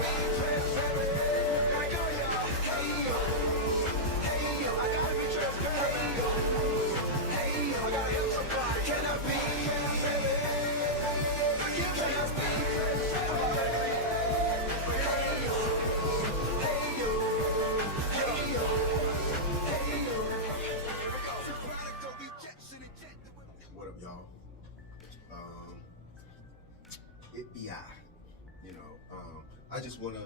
What up, y'all? It be I. I just want to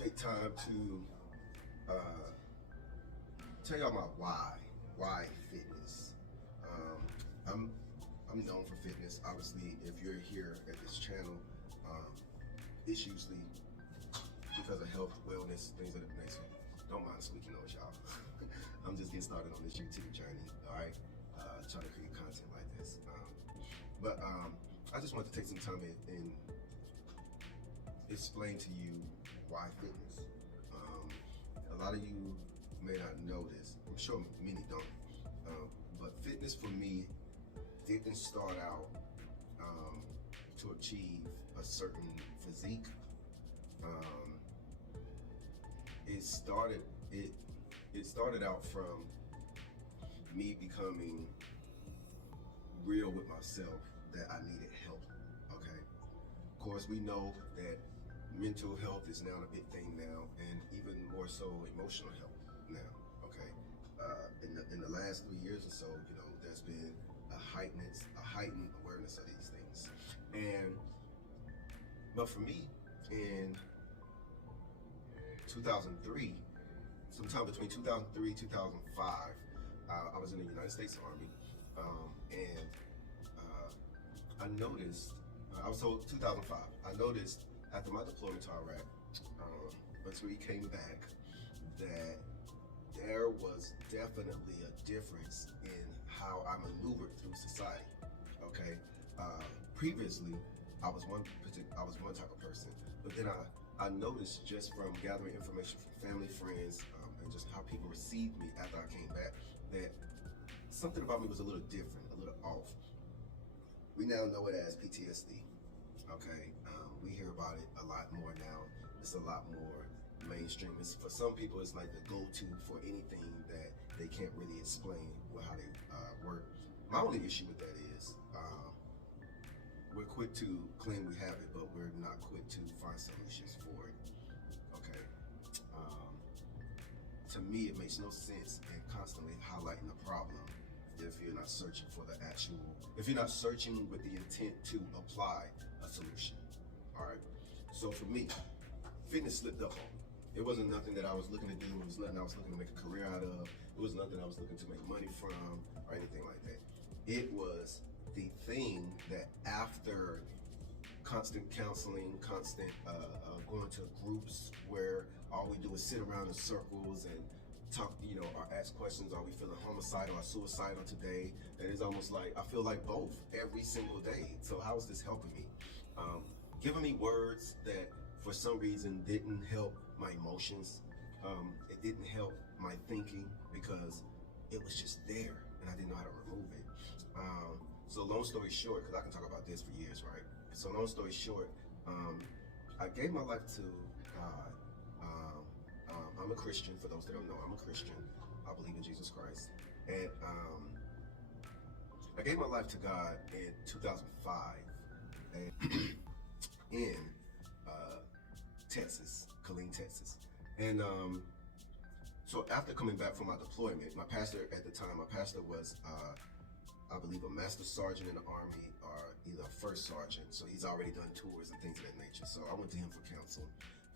take time to tell y'all my why fitness. I'm known for fitness. Obviously, if you're here at this channel, it's usually because of health, wellness, things of that nature. Don't mind squeaky noise, y'all. I'm just getting started on this YouTube journey, all right? Trying to create content like this. But I just want to take some time and explain to you why fitness. A lot of you may not know this. I'm sure many don't. But fitness for me didn't start out to achieve a certain physique. It started out from me becoming real with myself that I needed help. Okay. Of course, we know that mental health is now a big thing now, and even more so emotional health now. Okay. In the last 3 years or so, there's been a heightened awareness of these things. But for me, in 2003, sometime between 2003 and 2005, I was in the United States Army, and I noticed, I was told 2005, I noticed after my deployment to Iraq, until we came back, that there was definitely a difference in how I maneuvered through society. Okay, previously I was one type of person, but then I noticed just from gathering information from family, friends, and just how people received me after I came back, that something about me was a little different, a little off. We now know it as PTSD. Okay, we hear about it a lot more now. It's a lot more mainstream. For some people, it's like the go-to for anything that they can't really explain how they work. My only issue with that is we're quick to claim we have it, but we're not quick to find solutions for it. Okay. To me, it makes no sense in constantly highlighting the problem if you're not searching if you're not searching with the intent to apply a solution. All right. So for me, fitness slipped up on me. It wasn't nothing that I was looking to do. It was nothing I was looking to make a career out of. It was nothing I was looking to make money from or anything like that. It was the thing that after constant counseling, constant going to groups where all we do is sit around in circles and talk, or ask questions. Are we feeling homicidal or suicidal today? And it's almost like I feel like both every single day. So how is this helping me? Giving me words that for some reason didn't help my emotions. It didn't help my thinking because it was just there and I didn't know how to remove it. So long story short, because I can talk about this for years, right? So long story short, I gave my life to God. I'm a Christian. For those that don't know, I'm a Christian. I believe in Jesus Christ. And I gave my life to God in 2005 in Texas, Killeen, Texas. And so after coming back from my deployment, my pastor at the time, was I believe a master sergeant in the Army or either a first sergeant. So he's already done tours and things of that nature. So I went to him for counsel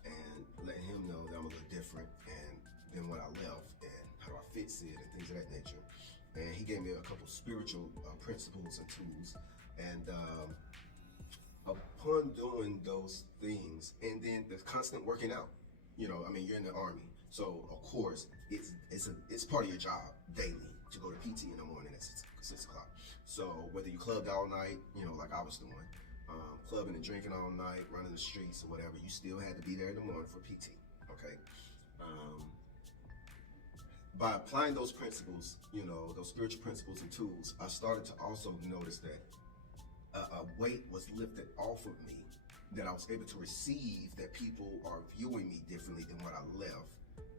and letting him know that I'm a little different and than when I left and how I fix it and things of that nature. And he gave me a couple spiritual principles and tools. And upon doing those things, and then the constant working out, you're in the Army. So of course, it's part of your job daily to go to PT in the morning at 6 o'clock. So whether you clubbed all night, like I was doing, clubbing and drinking all night, running the streets or whatever, you still had to be there in the morning for PT, okay? By applying those principles, those spiritual principles and tools, I started to also notice that a weight was lifted off of me that I was able to receive that people are viewing me differently than what I left,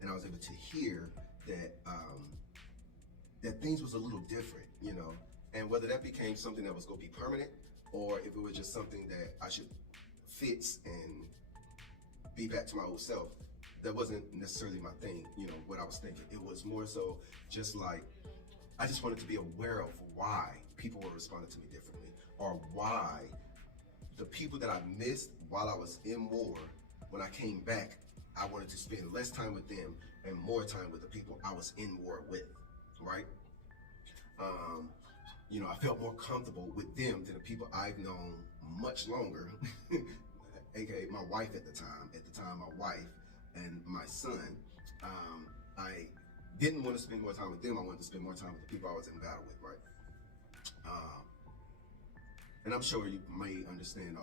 and I was able to hear that that things was a little different, you know, and whether that became something that was going to be permanent or if it was just something that I should fix and be back to my old self, that wasn't necessarily my thing, you know, what I was thinking. It was more so just like, I just wanted to be aware of why people were responding to me differently, or why the people that I missed while I was in war, when I came back, I wanted to spend less time with them and more time with the people I was in war with, right? You know, I felt more comfortable with them than the people I've known much longer, aka my wife at the time, my wife and my son. I didn't want to spend more time with them. I wanted to spend more time with the people I was in battle with, right? And I'm sure you may understand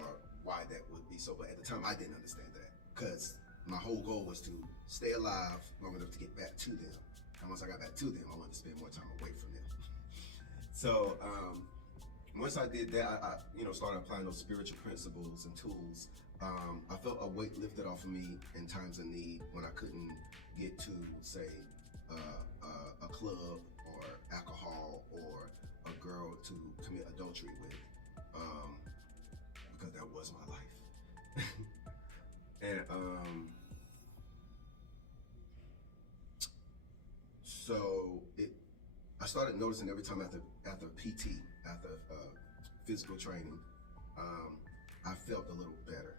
why that would be so, but at the time I didn't understand that, because my whole goal was to stay alive long enough to get back to them. And once I got back to them, I wanted to spend more time away from them. So once I did that, I you know, started applying those spiritual principles and tools. I felt a weight lifted off of me in times of need when I couldn't get to, say, a club or alcohol or a girl to commit adultery with, because that was my life. And so I started noticing every time after PT, after physical training, I felt a little better.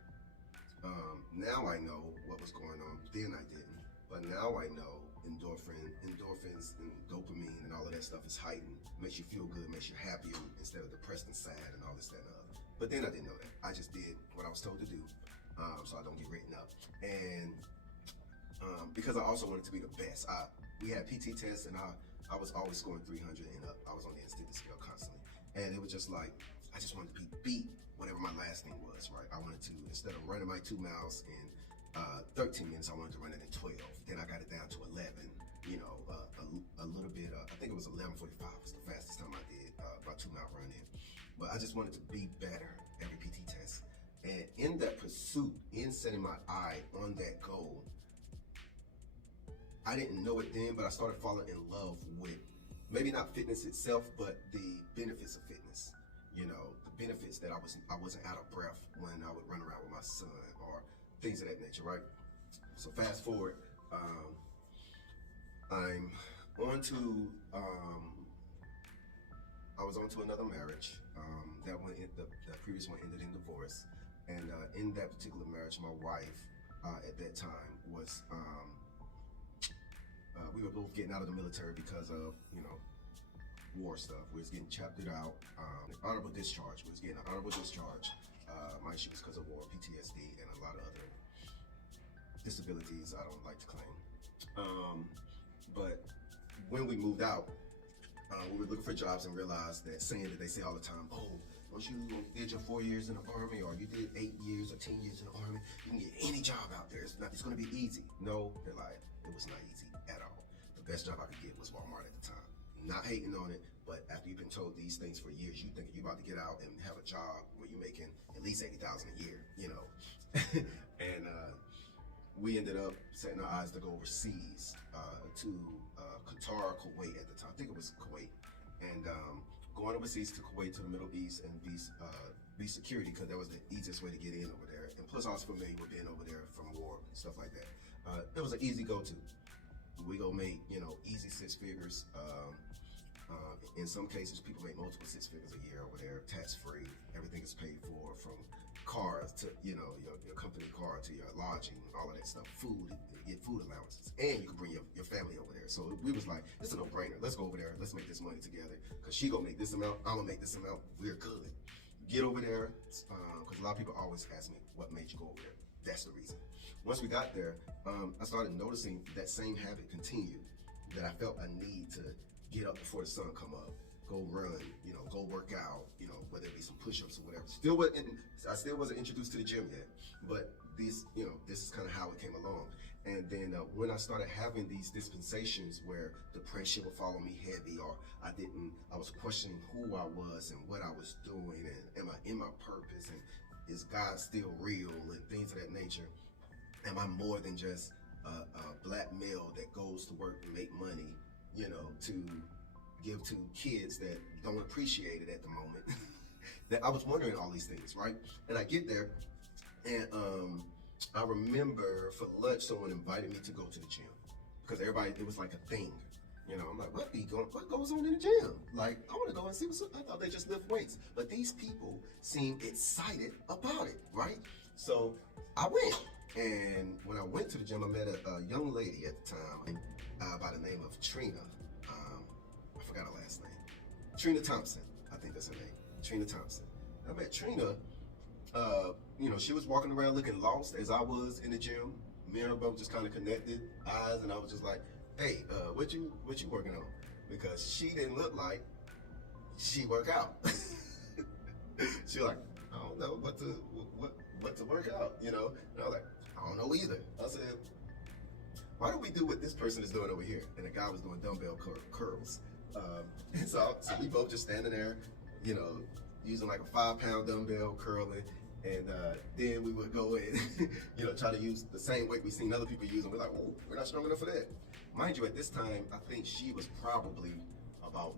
Now I know what was going on. Then I didn't, but now I know endorphins, and dopamine, and all of that stuff is heightened. Makes you feel good, makes you happier instead of depressed and sad and all this, that, and the other. But then I didn't know that. I just did what I was told to do, so I don't get written up. And because I also wanted to be the best. We had PT tests, and I was always scoring 300 and up. I was on the instinctive scale constantly, and it was just like, I just wanted to beat whatever my last thing was, right? I wanted to, instead of running my 2 miles in 13 minutes, I wanted to run it in 12. Then I got it down to 11, you know, a little bit, I think it was 11:45 was the fastest time I did my 2 mile run in. But I just wanted to be better every PT test. And in that pursuit, in setting my eye on that goal, I didn't know it then, but I started falling in love with, maybe not fitness itself, but the benefits of fitness. You know, the benefits that I wasn't out of breath when I would run around with my son or things of that nature, right? So fast forward, I'm on to, I was on to another marriage. The previous one ended in divorce. And in that particular marriage, my wife at that time was, we were both getting out of the military because of, you know, war stuff. We was getting chaptered out, honorable discharge. We was getting an honorable discharge. My issue was because of war, PTSD, and a lot of other disabilities I don't like to claim. But when we moved out, we were looking for jobs and realized that saying that they say all the time, oh, once you did your 4 years in the Army, or you did 8 years or 10 years in the Army, you can get any job out there. It's gonna be easy. No, they're like, it was not easy at all. The best job I could get was Walmart at the time. Not hating on it, but after you've been told these things for years, you think you're about to get out and have a job where you're making at least $80,000 a year, you know. And we ended up setting our eyes to go overseas to Qatar, Kuwait at the time. I think it was Kuwait. And going overseas to Kuwait, to the Middle East, and be security, because that was the easiest way to get in over there. And plus I was familiar with being over there from war and stuff like that. It was an easy go-to. We go make, you know, easy 6 figures. In some cases, people make multiple 6 figures a year over there, tax-free. Everything is paid for, from cars to, you know, your company car to your lodging, all of that stuff, food, you get food allowances, and you can bring your family over there. So we was like, it's a no-brainer. Let's go over there. Let's make this money together. Because she gonna make this amount, I'm gonna make this amount. We're good. Get over there, because a lot of people always ask me, what made you go over there? That's the reason. Once we got there, I started noticing that same habit continued, that I felt a need to get up before the sun come up, go run, you know, go work out, you know, whether it be some push-ups or whatever. I still wasn't introduced to the gym yet, but this, you know, this is kind of how it came along. And then when I started having these dispensations where depression would follow me heavy, or I was questioning who I was and what I was doing, and am I in my purpose, and is God still real and things of that nature? Am I more than just a black male that goes to work and make money, to give to kids that don't appreciate it at the moment? That I was wondering all these things, right? And I get there, and I remember for lunch someone invited me to go to the gym because everybody, it was like a thing. I'm like, what goes on in the gym? Like, I want to go and see what's up. I thought they just lift weights, but these people seem excited about it, right? So I went, and when I went to the gym, I met a young lady at the time by the name of Trina. I forgot her last name. Trina Thompson, I think that's her name. Trina Thompson. I met Trina. She was walking around looking lost as I was in the gym. Me and her both just kind of connected eyes, and I was just like, hey, what you working on? Because she didn't look like she work out. She was like, I don't know what to work out, And I was like, I don't know either. I said, why don't we do what this person is doing over here? And the guy was doing dumbbell curls. And so we both just standing there, using like a 5-pound dumbbell curling. And then we would go and, try to use the same weight we've seen other people using. We're like, oh, we're not strong enough for that. Mind you, at this time, I think she was probably about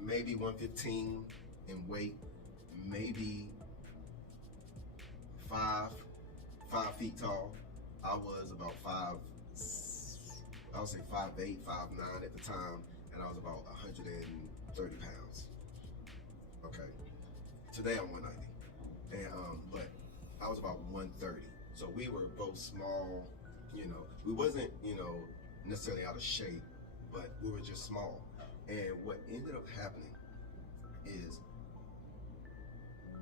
maybe 115 in weight, maybe 5 feet tall. I was about I would say 5'8", 5'9" at the time, and I was about 130 pounds. Okay. Today I'm 190, and but I was about 130. So we were both small. We wasn't necessarily out of shape, but we were just small. And what ended up happening is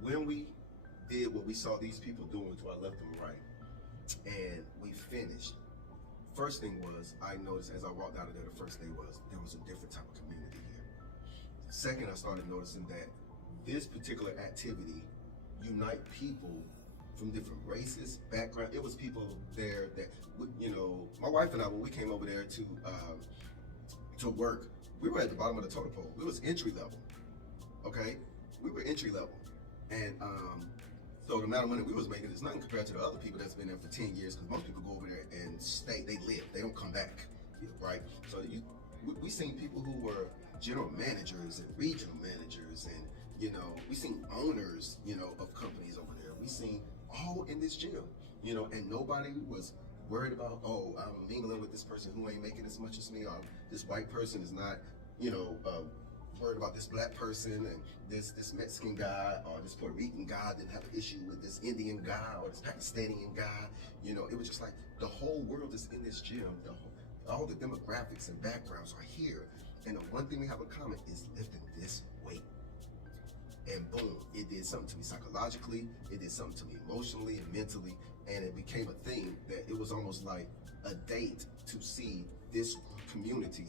when we did what we saw these people doing to our left and right, and we finished. First thing was, I noticed as I walked out of there, the first day was there was a different type of community here. Second, I started noticing that this particular activity unite people from different races, background. It was people there that, my wife and I, when we came over there to work, we were at the bottom of the totem pole. We was entry level, okay? We were entry level. And so the amount of money we was making is nothing compared to the other people that's been there for 10 years, because most people go over there and stay, they live, they don't come back, right? So we seen people who were general managers and regional managers, and we seen owners, of companies over there. We seen all in this gym, and nobody was worried about, oh, I'm mingling with this person who ain't making as much as me, or this white person is not, worried about this black person, and this Mexican guy or this Puerto Rican guy didn't have an issue with this Indian guy or this Pakistani guy. It was just like the whole world is in this gym. All the demographics and backgrounds are here. And the one thing we have in common is lifting this weight. And boom, it did something to me psychologically, it did something to me emotionally and mentally, and it became a thing that it was almost like a date to see this community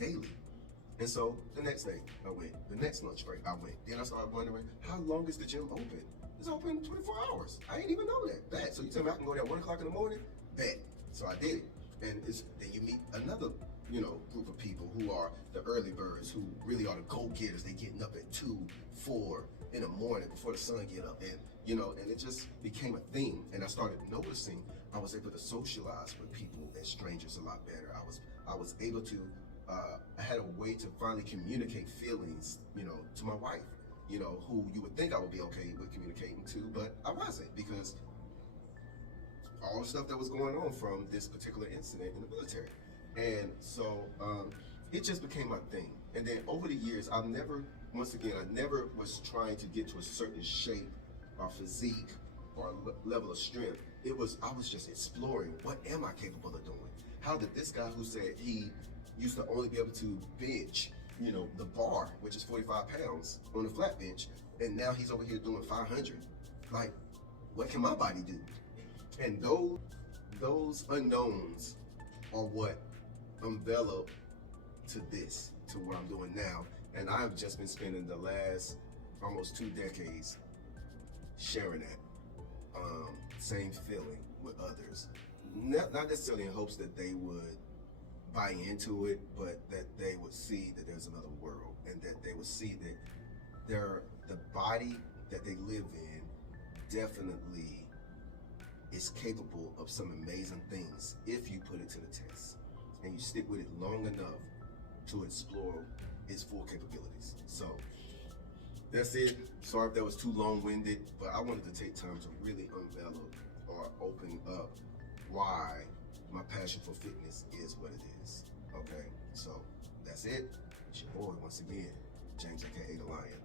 daily. And so the next day I went, the next lunch break I went. Then I started wondering, how long is the gym open? It's open 24 hours. I didn't even know that. Bet. So you tell me I can go there at 1 o'clock in the morning? Bet. So I did it. And then you meet another group of people who are the early birds, who really are the go-getters. They getting up at 2, 4 in the morning before the sun get up, and and it just became a thing. And I started noticing I was able to socialize with people as strangers a lot better. I was able to I had a way to finally communicate feelings, to my wife, who you would think I would be okay with communicating to, but I wasn't, because all the stuff that was going on from this particular incident in the military. And so it just became my thing. And then over the years, I never was trying to get to a certain shape or physique or level of strength. I was just exploring, what am I capable of doing? How did this guy who said he used to only be able to bench, the bar, which is 45 pounds on a flat bench, and now he's over here doing 500. Like, what can my body do? And those unknowns are what envelop to what I'm doing now. And I've just been spending the last almost 2 decades sharing that same feeling with others. Not necessarily in hopes that they would buy into it, but that they would see that there's another world, and that they would see that there the body that they live in definitely is capable of some amazing things if you put it to the test and you stick with it long enough to explore its full capabilities. So that's it. Sorry if that was too long-winded, but I wanted to take time to really unveil or open up why my passion for fitness is what it is. Okay, so that's it. It's your boy once again, James aka The Lion.